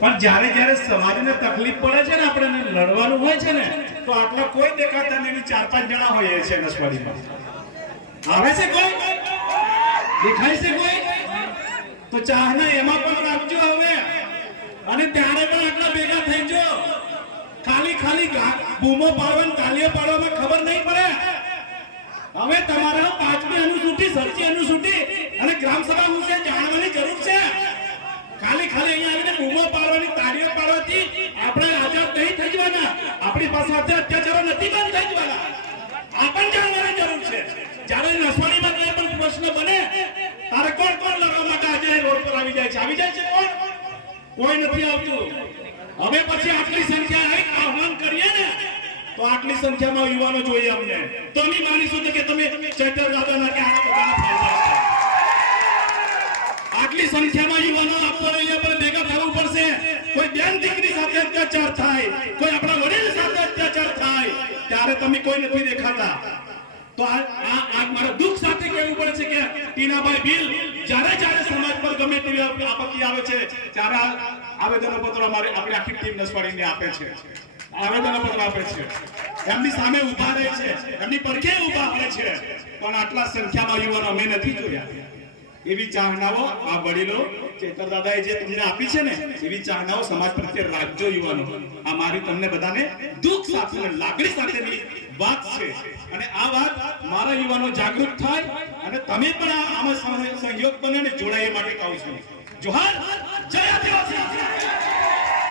પણ જ્યારે જ્યારે સમાજને તકલીફ પડે છે ને, આપણે લડવાનું હોય છે ને, તો આટલા કોઈ દેખાતા નહીં, 4-5 જણા હોઈએ છે નસવાડીમાં. આવે છે કોઈ? દેખાય છે કોઈ? તો ચાહના એમાં પણ રાખજો હવે. અને ત્યારે પણ આટલા ભેગા થઈ જો. ખાલી બૂમો પાડવાની, તાલીઓ પાડવામાં ખબર નહીં પડે. હવે તમારા 5મી અનુસૂચિ, 7મી અનુસૂચિ અને ગ્રામસભા વિશે જાણવાની જરૂર છે. ખાલી અહીંયા આવીને બૂમો પાડવાની, તાળીઓ પાડવાથી આપણે આઝાદ નહીં થઈ જવાના. આપણી પાસે અત્યાચારો નથી બંધ થઈ જવાના. આ પણ જાણવાની જરૂર છે. જ્યારે નસવાડીમાં કોઈ પણ પ્રશ્ન બને ત્યારે કોણ લડવા માટે આજે રોડ પર આવી જાય છે? આવી જાય છે કોણ? કોઈ નથી આવતું. હવે પછી આટલી સંખ્યા આહ્વાન કરીએ ને, તો આટલી સંખ્યામાં યુવાનો જોઈએ અમને, તો અમે માનીશું કે તમે ચૈતર દાદાના કે આના બધાના ફાયદા છે. આટલી સંખ્યામાં યુવાનો આપવા રહીએ પણ ભેગા થવું પડશે. કોઈ બેન દીકરી સાથે અત્યાચાર થાય, કોઈ આપણા વડીલ સાથે અત્યાચાર થાય, ત્યારે તમે કોઈ નથી દેખાતા. તો આ મારા દુઃખ સાથે કહેવું પડે છે કે ટીનાભાઈ ભીલ જ્યારે સમાજ પર ગમે તેવી આપત્તિ આવે છે, ત્યારે આવેદનો પત્રો આપણી આખી ટીમ નસવાડીને આપે છે. આવેદનો પત્ર આપે છે, એમની સામે ઉભા રહે છે, એમની પડખે ઉભા રહે છે. પણ આટલા સંખ્યામાં યુવાનો અમે નથી જોયા. એવી ચાહનાઓ આ વડીલો ચેતર દાદાએ જે તમને આપી છે ને, એવી ચાહનાઓ સમાજ પ્રત્યે રાખજો યુવાનો. આ મારી તમને બધાને દુઃખ સાથે, લાગણી સાથેની વાત છે. અને આ વાત મારા યુવાનો જાગૃત થાય અને તમે પણ આમાં સહયોગ બને ને જોડાય એ માટે કહું છું. જોહાર, જય આદિવાસી.